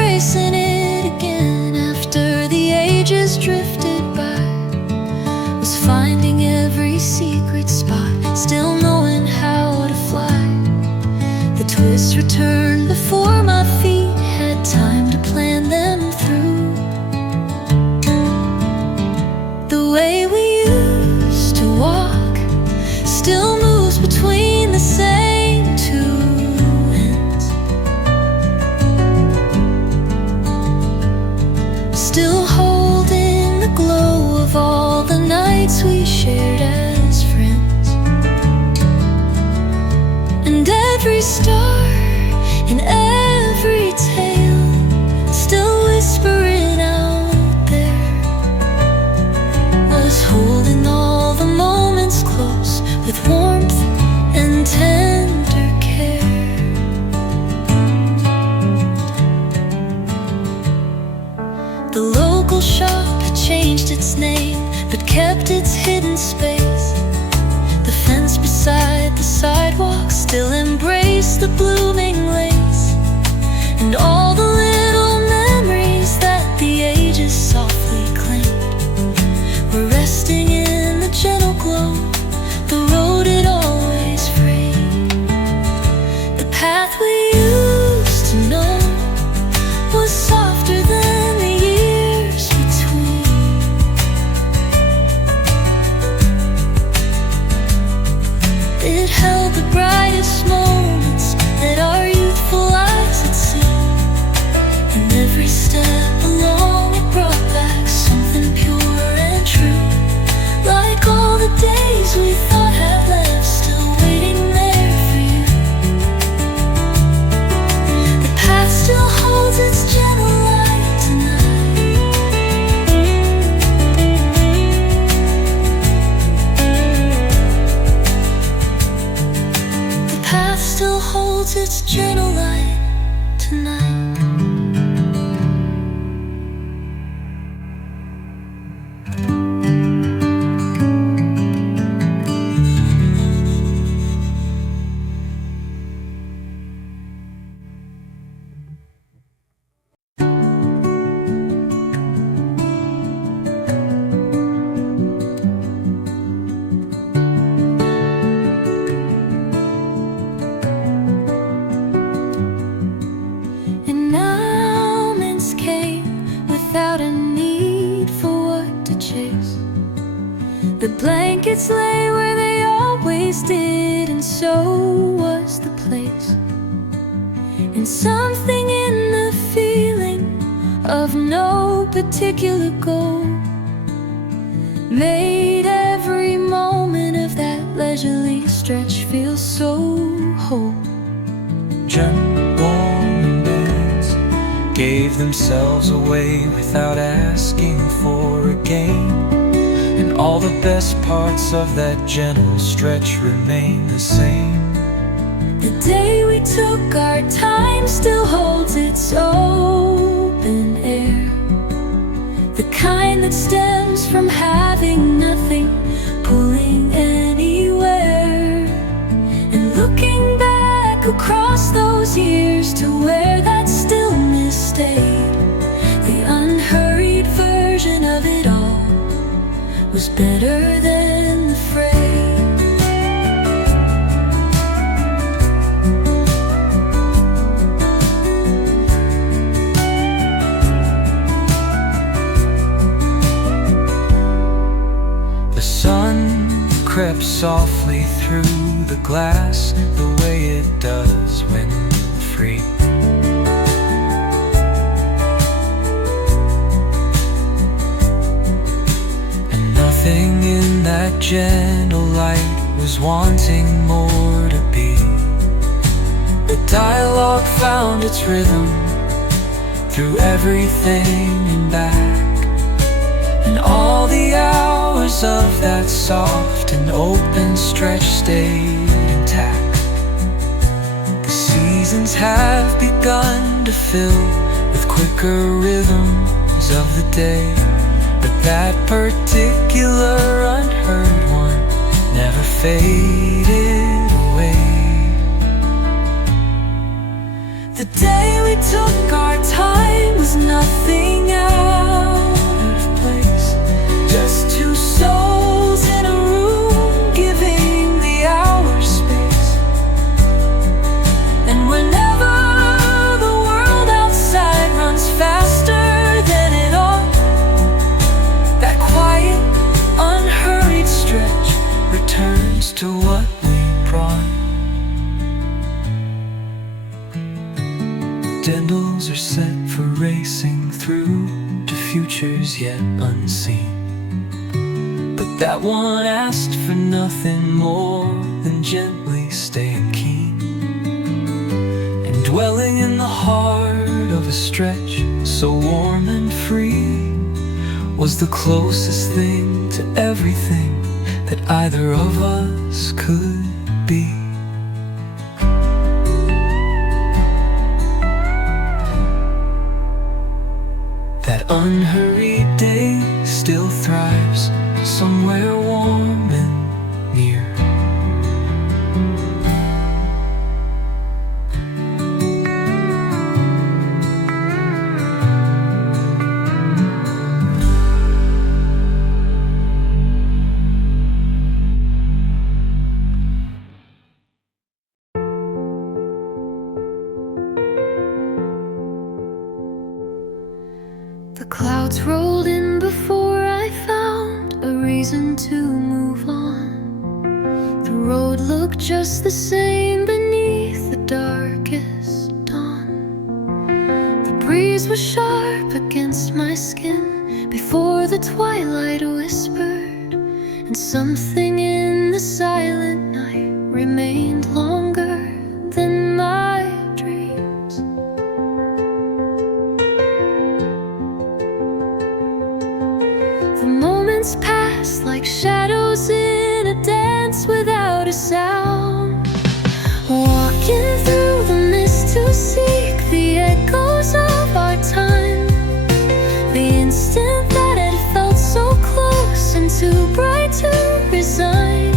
tracing it again after the ages drifted by. Was finding every secret spot, still knowing how to fly. The twists returned before my feet had time to plan them through. The way we used to walk still moves between the same two ends. Still holding the glow of all the nights we shared as friends. And every star in every tale still whispering out there was holding all the moments close with warmth and tender care. The local shop had changed its name but kept its hidden space. The fence beside the sidewalk still embraced the blooming lace. And all the little memories that the ages softly claimed were resting in the gentle glow the road had always framed. The path we used to know was softer than the years between. It held the brightest moments that our youthful eyes had seen. And every step along it brought back something pure and true. Like all the days we thought had left still waiting there for you. The path still holds its gentle light tonight. The path still holds its gentle light tonight. Announcements came without a need for what to chase. The blankets lay where they always did, and so was the place. And something in the feeling of no particular goal made every moment of that leisurely stretch feel so whole. Warm beds gave themselves away without asking for a gain. And all the best parts of that gentle stretch remain the same. The day we took our time still holds its open air, the kind that stems from having nothing pulling anywhere. And looking back across those years to where that stillness stayed, the unhurried version of it all was better than the fray. The sun crept softly through the glass, the way it does when free. And nothing in that gentle light was wanting more to be. The dialogue found its rhythm through everything and back. And all the hours of that soft and open stretch stayed intact. The seasons have begun to fill with quicker rhythms of the day, but that particular unheard one never faded away. The day we took our time racing through to futures yet unseen. But that one asked for nothing more than gently staying keen, and dwelling in the heart of a stretch so warm and free was the closest thing to everything that either of us could be. That unhurried day still thrives somewhere warm and near. The clouds rolled in before I found a reason to move on. The road looked just the same beneath the darkest dawn. The breeze was sharp against my skin before the twilight whispered, and something in the silent night remained longer than my dreams. The moments passed like shadows in a dance without a sound, walking through the mist to seek the echoes of our time. The instant that it felt so close and too bright to resign.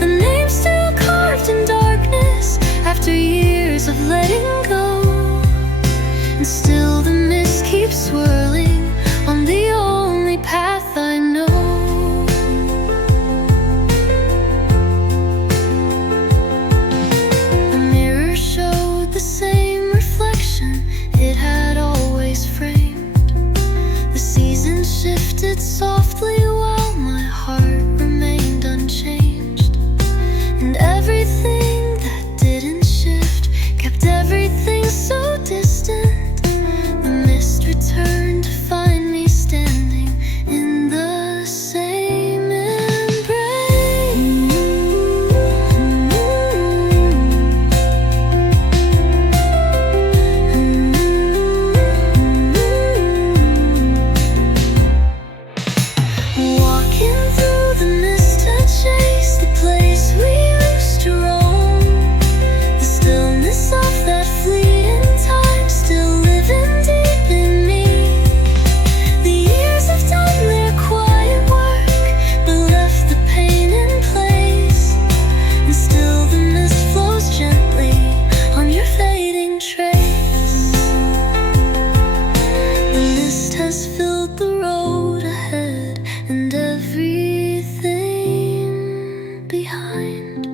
The name still carved in darkness after years of letting go, and still the mist keeps swirling on the only path I know. The mirror showed the same reflection it had always framed. The seasons shifted softly while my heart remained unchanged, and everything that didn't shift kept everything so distant. The mist returned to find me standing in the same embrace. Walking through the mist to chase the place we used to roam. The stillness of that fleeting time still living deep in me. The years have done their quiet work, but left the pain in place, and still the mist flows gently on your fading trace. The mist has filled the road ahead and everything behind.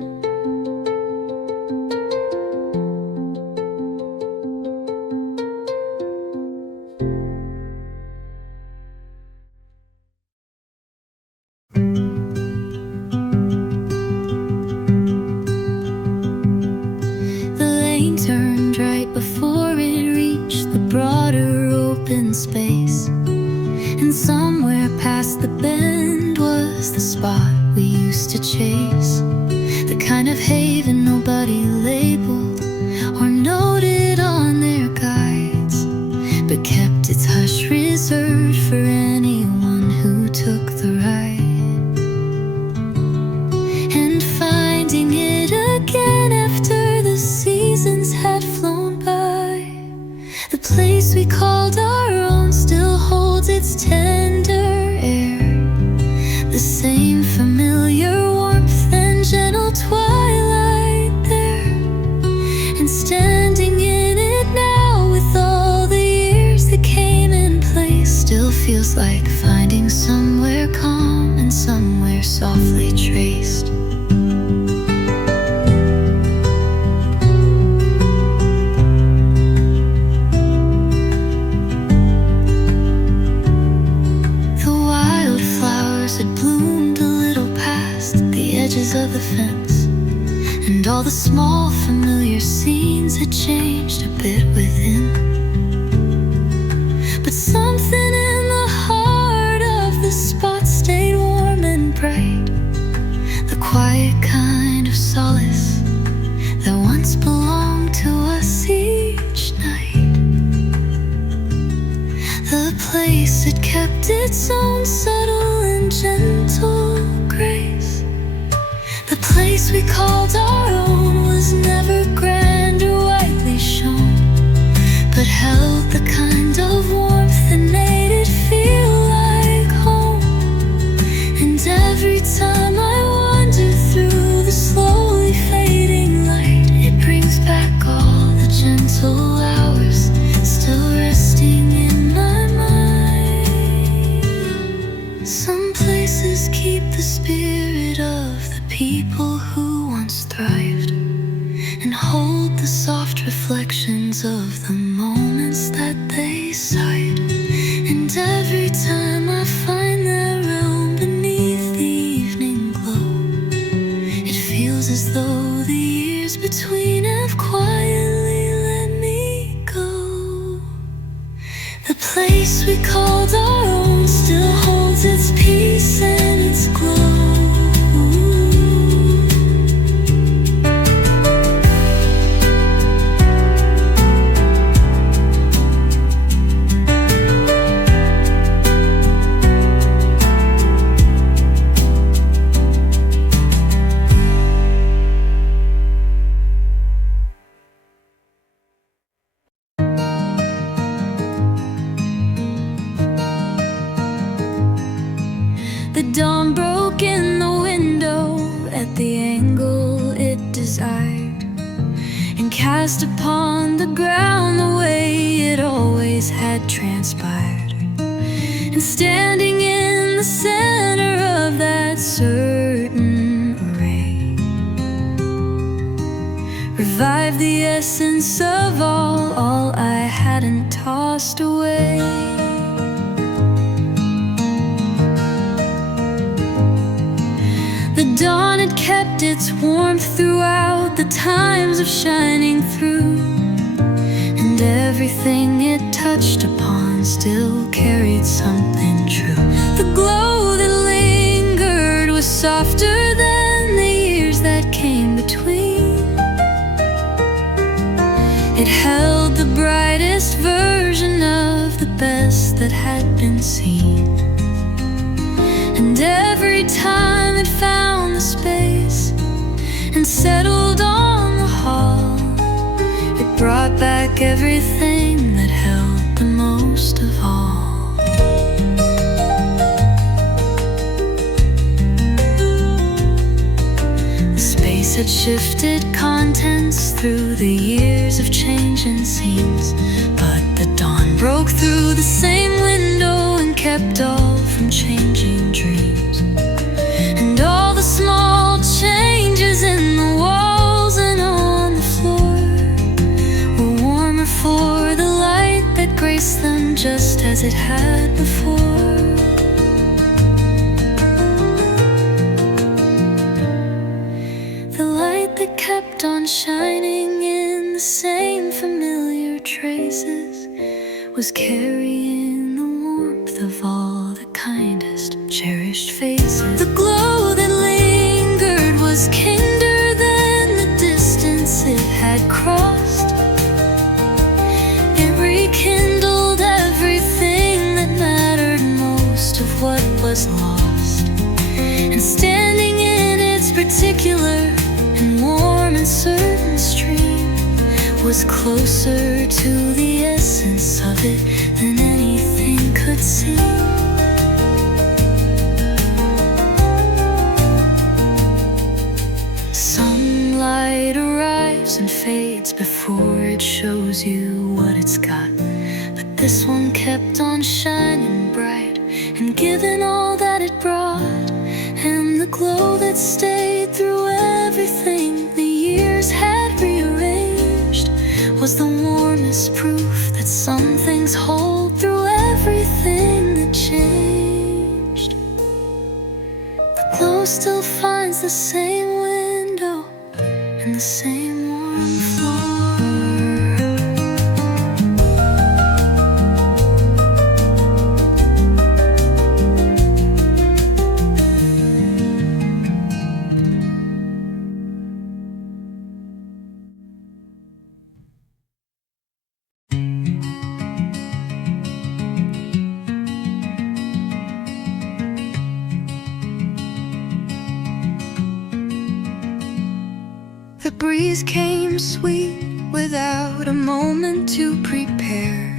The lane turned right before it reached the broader open space, and somewhere past the bend was the spot we used to chase. The kind of haven nobody labeled or noted on their guides, but kept its hush reserved for anyone who took the ride. And finding it again after the seasons had flown by, the place we called our own still holds its tender air. The same familiar warmth and gentle twilight there, and standing in it now with all the years that came in place still feels like finding somewhere calm and somewhere softly traced. The wildflowers had bloomed a little past the edges of the fence, and all the small familiar scenes had changed a bit within. place, it kept its own subtle and gentle grace. The place we called our own was never grand or widely shown, but held the kind of warmth that made it feel like home. And every time I wander through the slowly fading light, it brings back all the gentle hours still resting in my mind. Some places keep the spirit of the people who once thrived, and hold the soft reflections of the moments that they sighed. And every time I find that realm beneath the evening glow, it feels as though the years between have quietly let me go. The place we called our own still holds its peace and its glow. The dawn broke in the window at the angle it desired, and cast upon the ground the way it always had transpired. And standing in the center of that certain array, revived the essence of all I hadn't tossed away. The dawn had kept its warmth throughout the times of shining through, and everything it touched upon still carried something true. The glow that lingered was softer than the years that came between. It held the brightest version of the best that had been seen. And every time it found the space and settled on the hall, it brought back everything that held the most of all. The space had shifted contents through the years of change and scenes, but the dawn broke through the same window and kept all from changing dreams. And all the small changes in the walls and on the floor were warmer for the light that graced them just as it had before. The light that kept on shining in the same familiar traces was carrying the warmth of all the kindest, cherished faces. The glow that lingered was kinder than the distance it had crossed. It rekindled everything that mattered most of what was lost. And standing in its particular and warm and certain stream was closer to the essence of it than anything could seem. Sunlight arrives and fades before it shows you what it's got, but this one kept on shining bright and giving all that it brought. And the glow that stayed through everything the years had rearranged was the warmest proof that some things hold through everything that changed. The glow still finds the same window and the same warm floor. breeze came sweet without a moment to prepare,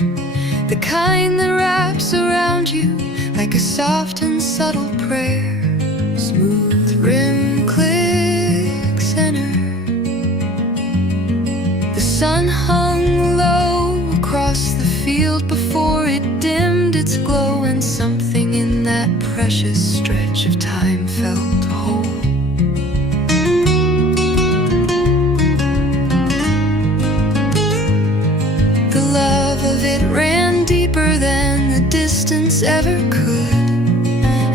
the kind that wraps around you like a soft and subtle prayer. Smooth rim click center. The sun hung low across the field before it dimmed its glow, and something in that precious stretch of time felt whole. The love of it ran deeper than the distance ever could,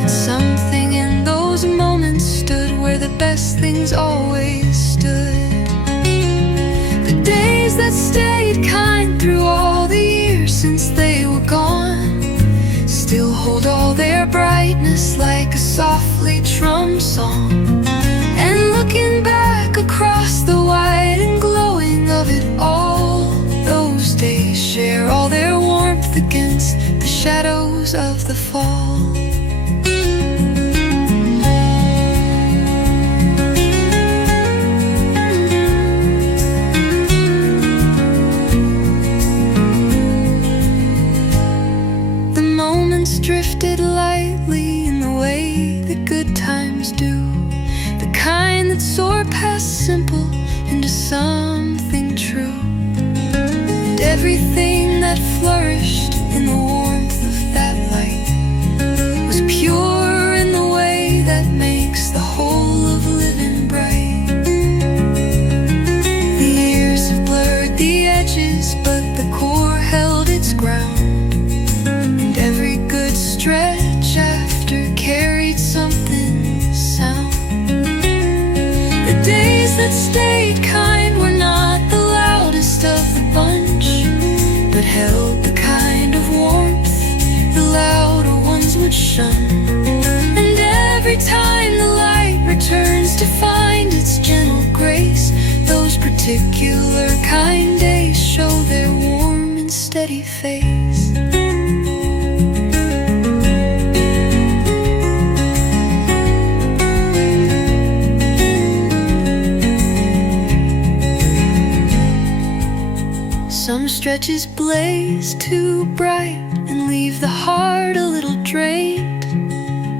and something in those moments stood where the best things always stood. The days that stayed kind through all the years since they were gone still hold all their brightness like a softly trummed song. And looking back across the white and glowing of it all, those days share all their warmth against the shadows of the fall. Drifted lightly in the way that good times do, the kind that soar past simple into something true. And everything that flourished in the warmth of that light was pure in the way that makes the whole of living bright. The years have blurred the edges, but the core held its ground. Stretch after carried something sound. The days that stayed kind were not the loudest of the bunch, but held the kind of warmth the louder ones would shun. And every time the light returns to find its gentle grace, those particular kind days show their warm and steady face. Some stretches blaze too bright and leave the heart a little drained,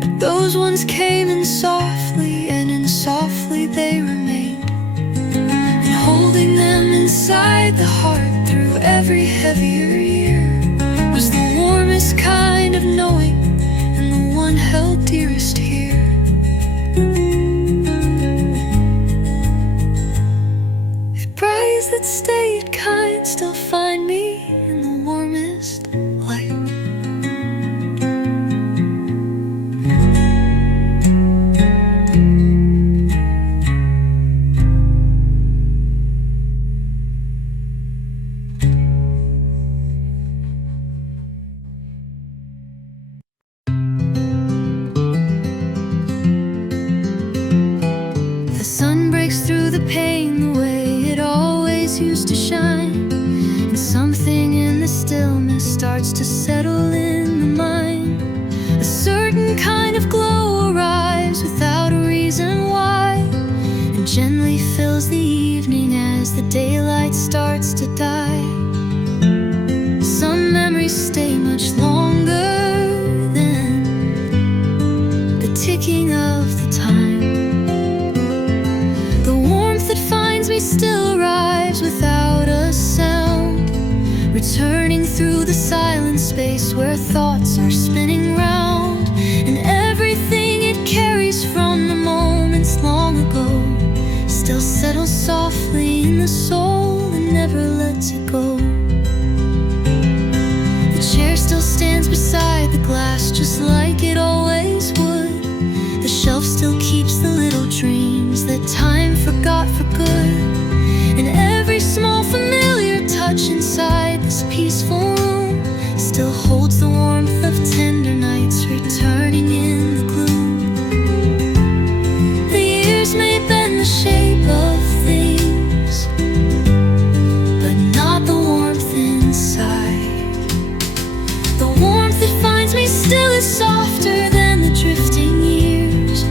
but those ones came in softly, and in softly they remained. And holding them inside the heart through every heavier year was the warmest kind of knowing, and the one held dearest here. If brides that stayed kind still find me in the warmest light. The sun breaks through the pain the way it always used to shine, and something in the stillness starts to settle in the mind. A certain kind of glow arrives without a reason why, and gently fills the evening as the daylight starts to die. Some memories stay much longer than the ticking of the time. The warmth that finds me still arrives without a sound, returning through the silent space where thoughts are spinning round. And everything it carries from the moments long ago still settles softly in the soul and never lets it go. The chair still stands beside the glass just like it always would. The shelf still keeps the little dreams that time forgot for good. And every small familiar touch inside this peaceful room still holds the warmth of tender nights returning in the gloom. The years may bend the shape of things, but not the warmth inside. The warmth that finds me still is softer than the drifting years.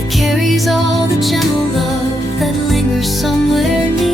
It carries all the gentle love that lingers somewhere near.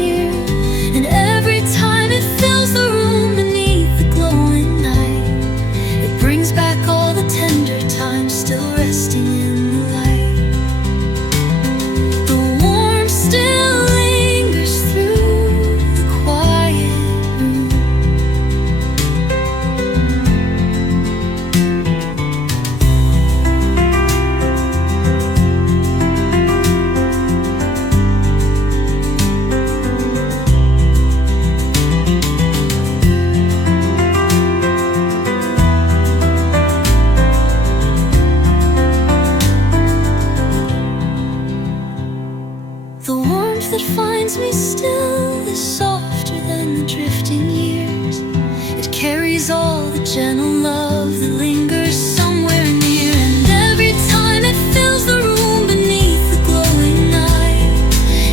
all the gentle love that lingers somewhere near. And every time it fills the room beneath the glowing night,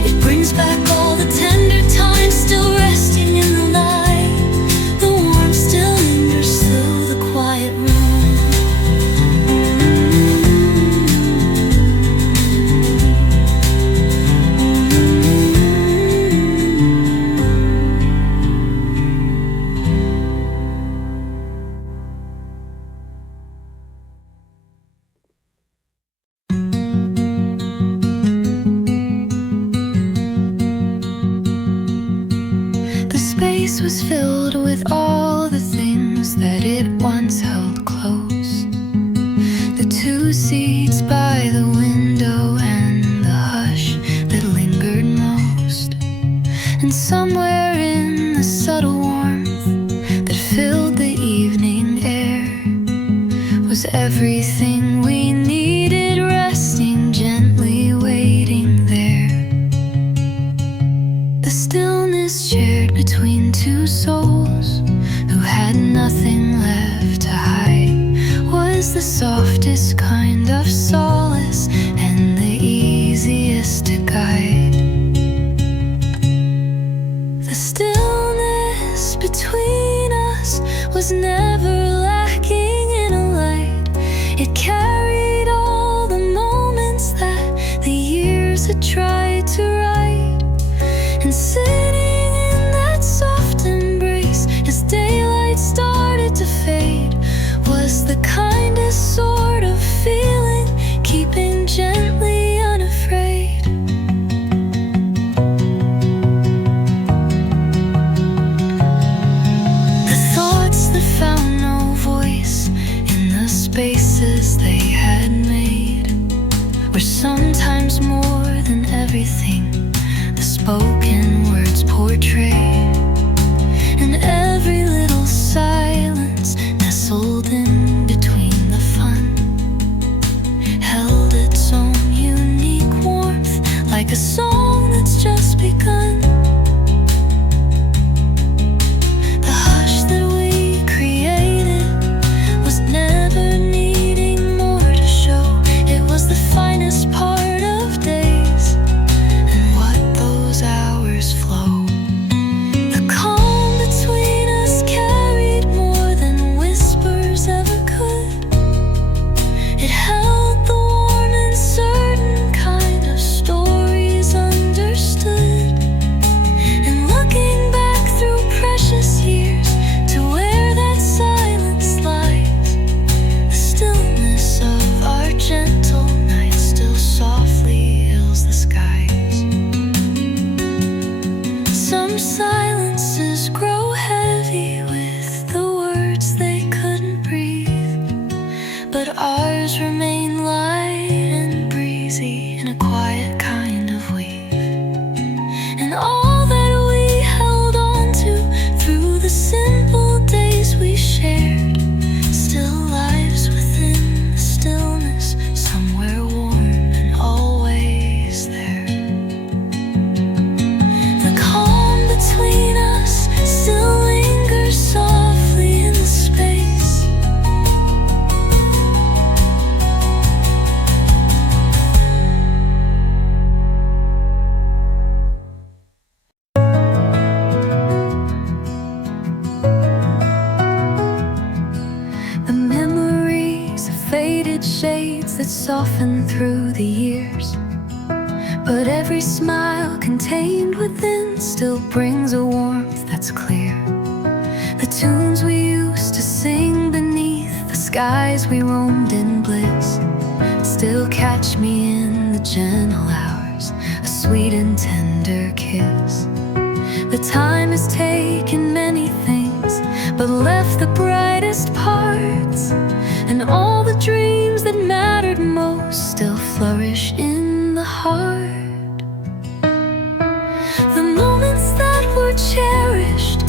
it brings back all the tender times still resting in the light. The warmth still lingers through the quiet room. Was filled with all the things that it once held close. The two seats by the window and the hush that lingered most. And somewhere in the subtle warmth that filled the evening air was everything we needed, resting gently, waiting there. The stillness shared between two souls who had nothing left to hide was the softest kind of solace and the easiest to guide. The stillness between us was never lacking in a light. It carried all the moments that the years had tried to write. And sitting in that soft embrace as daylight started to fade was the kindest sort of feeling, keeping gently unafraid. The thoughts that found no voice in the spaces they had made were sometimes more than everything the spoken words portrayed. And every little silence nestled in between the fun held its own unique warmth, like a song that's just begun. The hush that we created was never needing more to show. It was the finest part of days and what those hours flow. The calm between us carried more than whispers ever could. It held the warm and certain kind of stories understood. And looking back through precious years to where that silence lies, the stillness of our gentle night still softly hills the skies. Some silences grow heavy with the words they couldn't breathe, but ours remain light and breezy in a quiet kind of weave. And all that we held on to through the simple days we shared still lives within the stillness, somewhere warm and always there. The calm between us still lingers softly in the space. The memories of faded shades that soften through the years, but every smile contained within still brings a warmth that's clear. The tunes we used to sing beneath the skies we roamed in bliss still catch me in the gentle hours, a sweet and tender kiss. The time has taken many things, but left the brightest parts, and all the dreams that mattered most still flourish in the heart. The moments that were cherished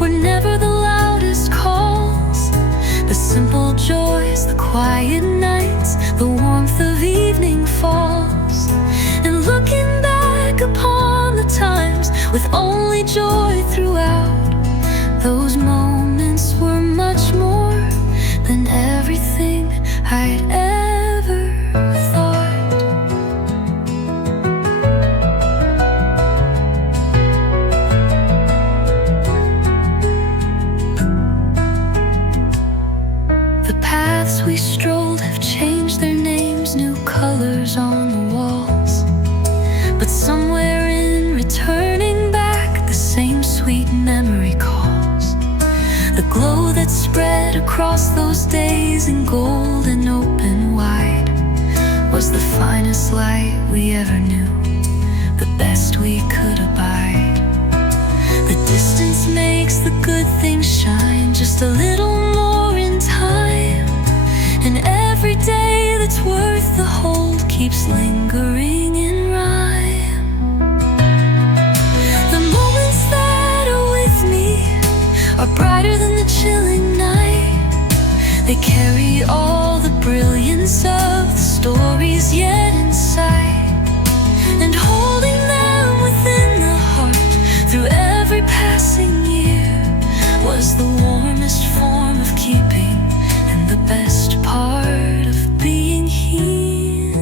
were never the loudest calls. The simple joys, the quiet nights, the warmth of evening falls. And looking back upon the times with only joy throughout, those moments were much The paths we strolled have changed their names, new colors on the walls. But somewhere in returning back, the same sweet memory calls. The glow that spread across those days in gold and open wide was the finest light we ever knew, the best we could abide. The distance makes the good things shine just a little more in time. And every day that's worth the hold keeps lingering in rhyme. The moments that are with me are brighter than the chilling night. They carry all the brilliance of the stories yet inside. And holding them within the heart through every passing year was the warmest form of keeping and the best part of being here.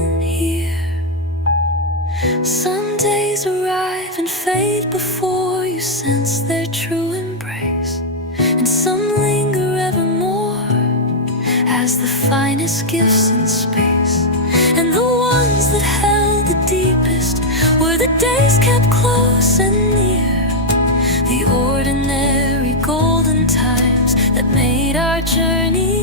Some days arrive and fade before you sense their true embrace, and some linger evermore as the finest gifts in space. And the ones that held the deepest were the days kept close and near, the ordinary golden times that made our journey